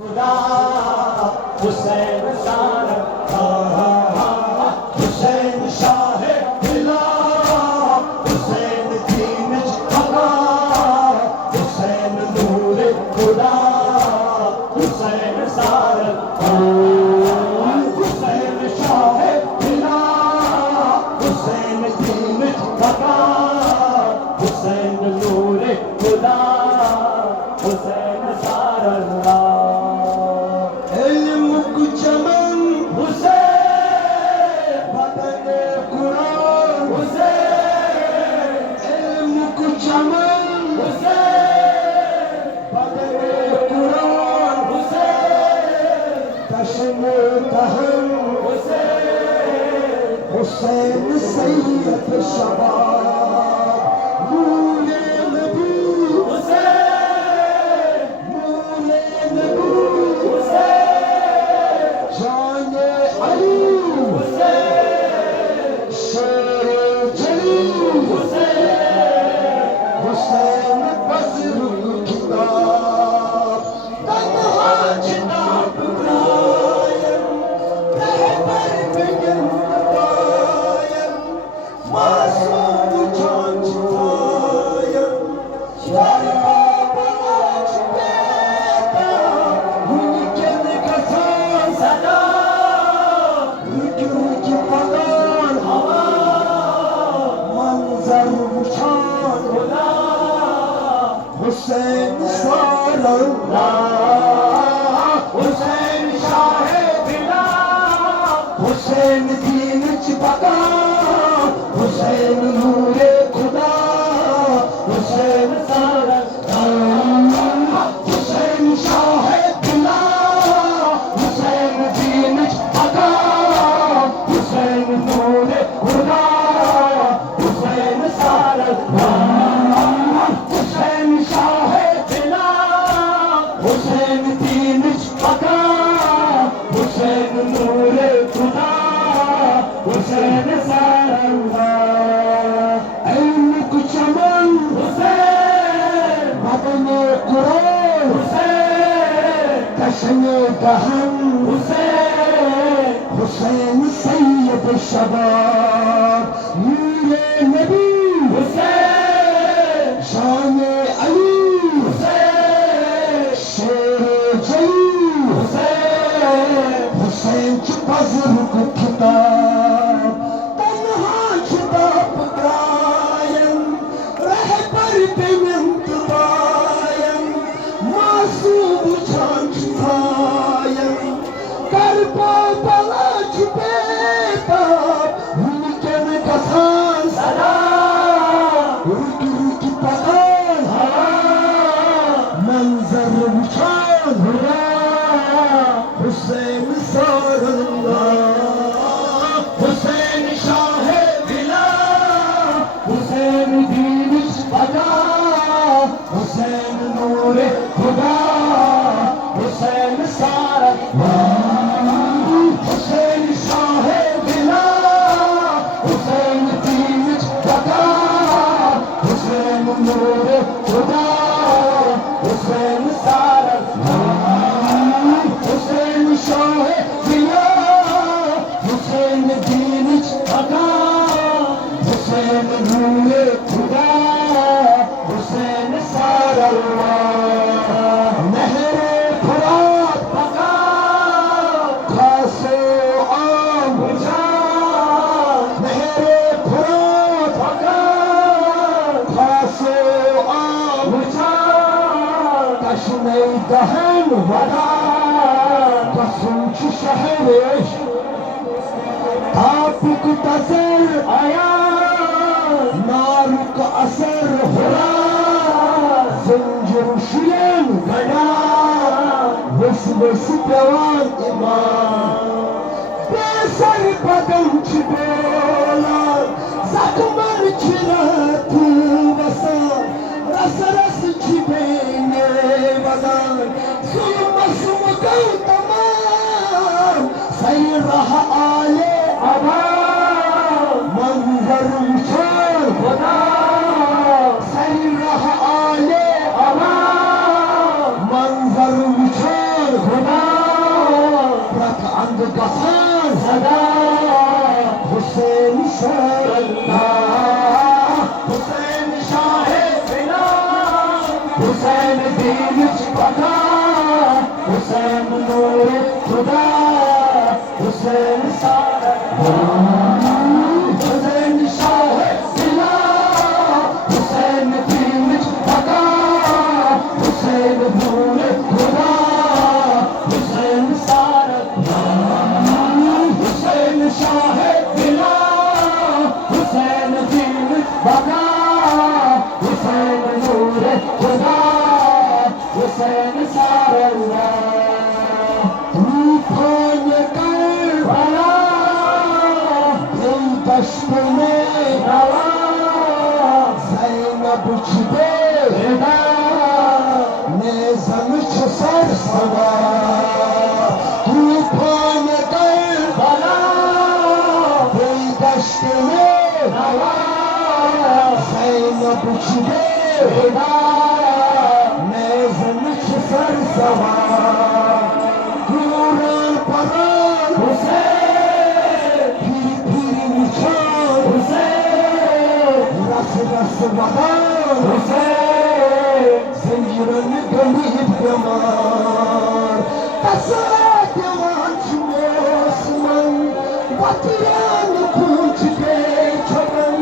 खुदा हुसैन शाह हुसैन शाह दिला हुसैन दीन हका हुसैन नूर खुदा हुसैन सार हुसैन शाह दिला हुसैन दीन हका हुसैन नूर खुदा हुसैन सार हुसैन सैयद शबाब नूरे नबी हुसैन नूरे नबी हुसैन जाने अली हुसैन शेर जली हुसैन हुसैन बज़्र किताब तन्हा जिनाब कायम रहबर बिगन मासूम जान कायम यार बाबा आज बेटा उनके निकसान सदा उनकी पगान हवा मंजर मुशान खुदा हुसैन सारल्लाह हुसैन शाह दिला हुसैन दीन चिपका हुसैन नूरे खुदा हुसैन सारा हुसैन शाह दिला हुसैन दीन हका हुसैन नूरे खुदा हुसैन सारा हुसैन शाह दिला हुसैन दीन हका हुसैन नूरे खुदा हुसैन सारा हुसैन सैयद शबाब नूरे नबी हुसैन शान अली हुसैन शेर जली हुसैन हुसैन बज़्र किताब तन्हा किताब कायम रहबर बिनत कायम मासूम जान कायम करबला बेटा उनके निकसान सदा उनकी पगान हवा मंजर मुशान हुआ हुसैन सारल्लाह हुसैन शाह दिला हुसैन दीन पगा हुसैन नूर खुदा हुसैन सारल्लाह हुसैन शाह दिला हुसैन दीन पगा हुसैन नूर खुदा हुसैन सारल्लाह हुसैन शाह दिला हुसैन दीन पगा हुसैन नूर खुदा हुसैन सारल्लाह नहरे फुरात पका खासो आम बुझा नहरे फुरात पका खासो आम बुझा कश्मे दहन वदा कसुच शहरेश तापुक तसर आया नारुक असर हुआ ज़ंजीर शियन गया वस पेवान इमान बेसर बदन चिबोला ज़ख्मर चिरत वसान रस रस चिबेंगे वदान जुल्म सुमगौ तमाम सही रहा आले अबा मंजर मुशान खुदा सही रहा आले अबा मंजर मुशान गफार सदा हुसैन अल्लाह हुसैन शाह बिला हुसैन दीन पता हुसैन नूर खुदा हुसैन सारा हुसैन शाह बिला हुसैन दीन पता हुसैन नूर खुदा हुसैन सारा हुसैन शाह बिला हुसैन दीन पता हुसैन नूर खुदा हुसैन सारा तूफान करबला दिल दश्त में ज़ैनब छुपे नेज़म सर सवार तूफान करबला दिल दश्त में ज़ैनब छुपे नेज़म सर सवार कुरान पढ़ान फिर निछान रस रस बहान ज़ंजीरन गली बेमार तसात जवान मोसमन बतियान पूछ के छगन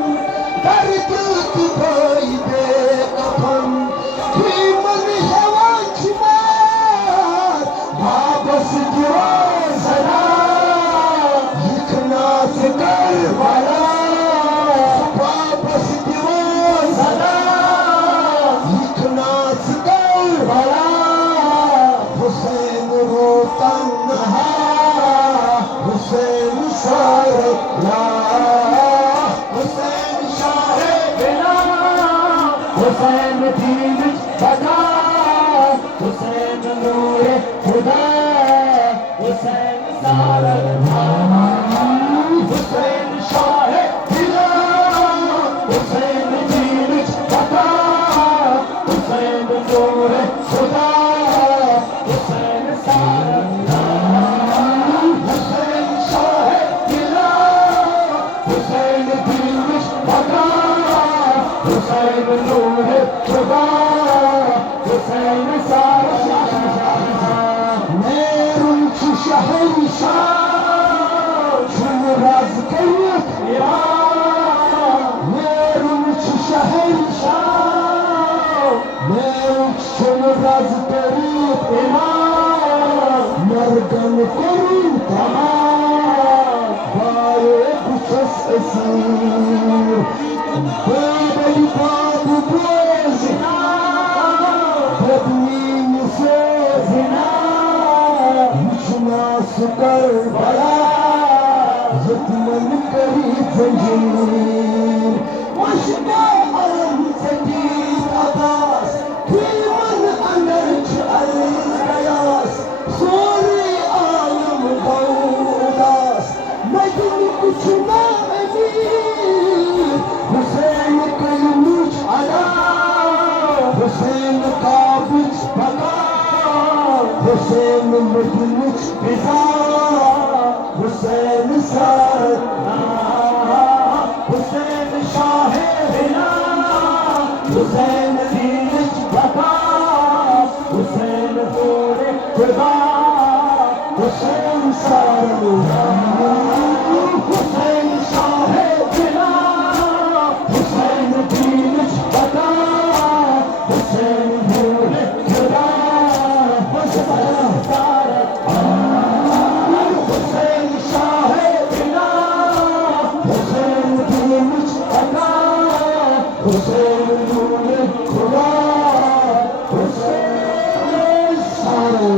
दर्द की कोई बेकफन की मन हेवान छिमार वापस दिवान सदा लिखना से करबला वापस दिवान सदा लिखना से करबला हुसैन रोता नहा हुसैन सारा हुसैन शाह बिला हुसैन दीन पता हुसैन नूर खुदा हुसैन सारा हुसैन शाह बिला हुसैन दीन पता हुसैन नूर खुदा हुसैन सारा हुसैन शाह बिला हुसैन दीन पता हुसैन नूर खुदा हुसैन सारा मेरुन छु शहर शाह छु राज करियत मेरुन छु शहर शाह मेरुन छु राज करियत मर्गन करुन तमाम बारे कुछस असीर बेबई बाबू बोझना बदनीम से जिना मुझना सुकर बड़ा यतमन करी जंजीर मशका अलम जदीद अब्बास फिल्मन अंदर चल कयास सोरे आलम गौदास मजन कुछ ना अमीर हुसैन कल मुझ अला हुसैन का बुझ बका हुसैन मुझ पिता हुसैन सारा हुसैन शाह बिला हुसैन दीन पता हुसैन नूर खुदा हुसैन सारा हुसैन शाह बिला हुसैन दीन पता हुसैन नूर खुदा हुसैन सारा हुसैन शाह बिला हुसैन दीन पता हुसैन नूर खुदा हुसैन सारा